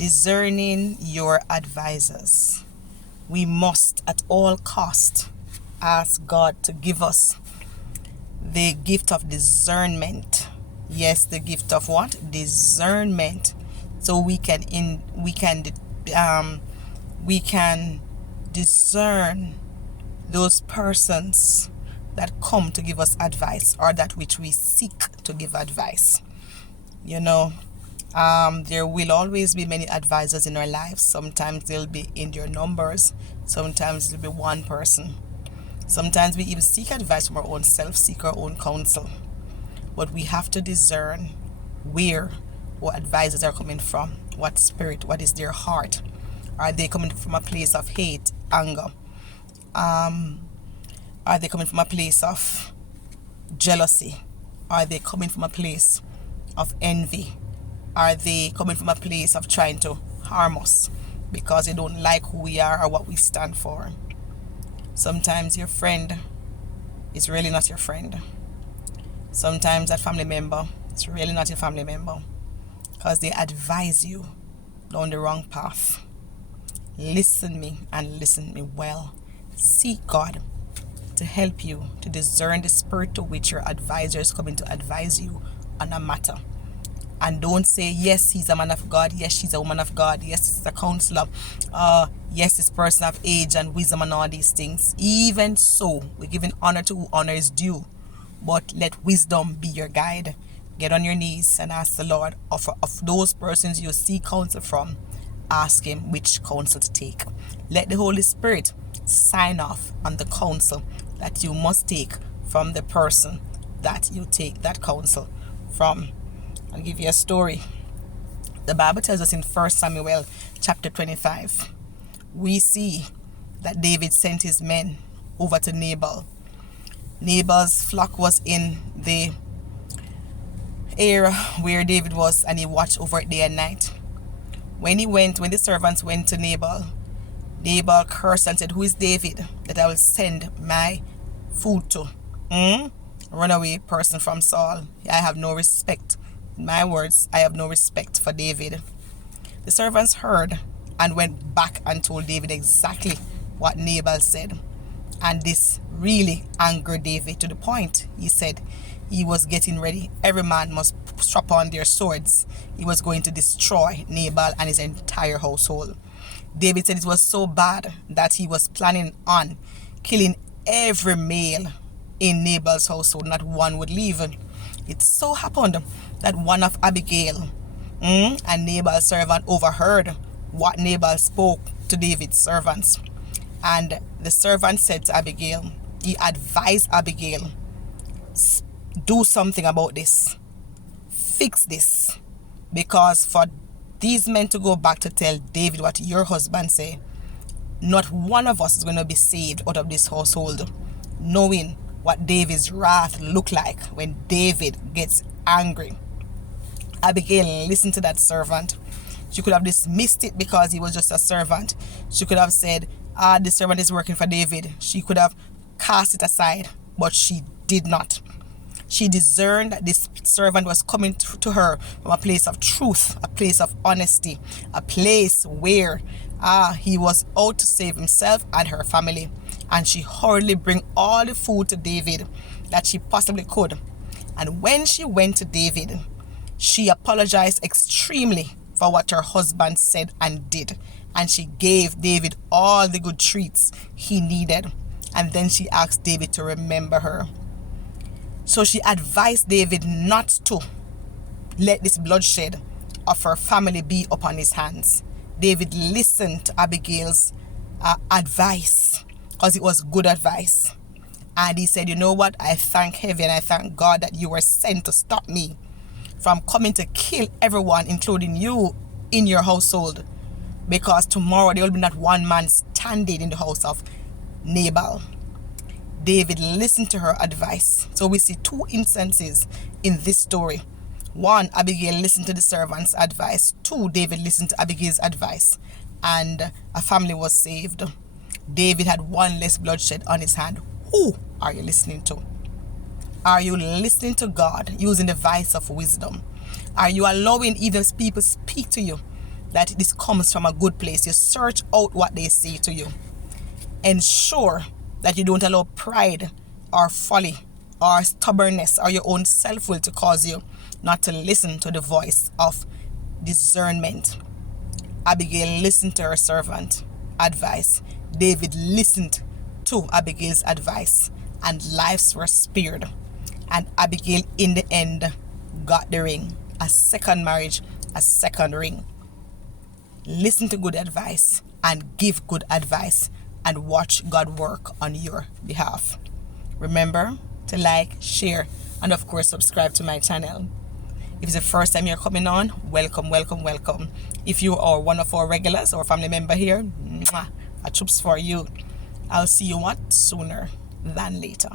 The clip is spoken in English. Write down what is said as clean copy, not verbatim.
Discerning your advisors. We must at all cost ask God to give us the gift of discernment. Yes, the gift of what? Discernment. So we can discern those persons that come to give us advice, or that which we seek to give advice. There will always be many advisors in our lives. Sometimes they'll be in their numbers. Sometimes it'll be one person. Sometimes we even seek advice from our own self, seek our own counsel. But we have to discern where our advisors are coming from, what spirit, what is their heart. Are they coming from a place of hate, anger? Are they coming from a place of jealousy? Are they coming from a place of envy? Are they coming from a place of trying to harm us because they don't like who we are or what we stand for? Sometimes your friend is really not your friend. Sometimes that family member is really not your family member, because they advise you down the wrong path. Listen me and listen me well. Seek God to help you to discern the spirit to which your advisor is coming to advise you on a matter. And don't say, yes, he's a man of God, yes, she's a woman of God, yes, it's a counselor, yes, this person of age and wisdom and all these things. Even so, we're giving honor to who honor is due. But let wisdom be your guide. Get on your knees and ask the Lord of those persons you seek counsel from. Ask him which counsel to take. Let the Holy Spirit sign off on the counsel that you must take from the person that you take that counsel from. I'll give you a story. The Bible tells us in 1 Samuel chapter 25, we see that David sent his men over to Nabal. Nabal's flock was in the area where David was, and he watched over it day and night. When the servants went to Nabal, Nabal cursed and said, "Who is David that I will send my food to? Runaway person from Saul. I have no respect. In my words, I have no respect for David." The servants heard and went back and told David exactly what Nabal said. And this really angered David to the point he said he was getting ready. Every man must strap on their swords. He was going to destroy Nabal and his entire household. David said it was so bad that he was planning on killing every male in Nabal's household. Not one would leave. It so happened that one of Abigail and Nabal's servant overheard what Nabal spoke to David's servants. And the servant said to Abigail, he advised Abigail, do something about this. Fix this. Because for these men to go back to tell David what your husband said, not one of us is going to be saved out of this household, knowing what David's wrath looked like when David gets angry. Abigail listened to that servant. She could have dismissed it because he was just a servant. She could have said, the servant is working for David. She could have cast it aside, but she did not. She discerned that this servant was coming to her from a place of truth, a place of honesty, a place where he was out to save himself and her family. And she hurriedly bring all the food to David that she possibly could. And when she went to David, she apologized extremely for what her husband said and did. And she gave David all the good treats he needed. And then she asked David to remember her. So she advised David not to let this bloodshed of her family be upon his hands. David listened to Abigail's advice, because it was good advice. And he said, you know what? I thank heaven, I thank God that you were sent to stop me from coming to kill everyone, including you, in your household. Because tomorrow there will be not one man standing in the house of Nabal. David listened to her advice. So we see two instances in this story. One, Abigail listened to the servant's advice. Two, David listened to Abigail's advice, and a family was saved. David had one less bloodshed on his hand. Who are you listening to? Are you listening to God using the voice of wisdom? Are you allowing even people speak to you that this comes from a good place. You search out what they say to you. Ensure that you don't allow pride or folly or stubbornness or your own self-will to cause you not to listen to the voice of discernment. Abigail listened to her servant advice. David listened to Abigail's advice, and lives were spared. And Abigail, in the end, got the ring. A second marriage, a second ring. Listen to good advice and give good advice and watch God work on your behalf. Remember to like, share, and of course subscribe to my channel. If it's the first time you're coming on, welcome, welcome, welcome. If you are one of our regulars or family member here, a chups for you. I'll see you sooner than later.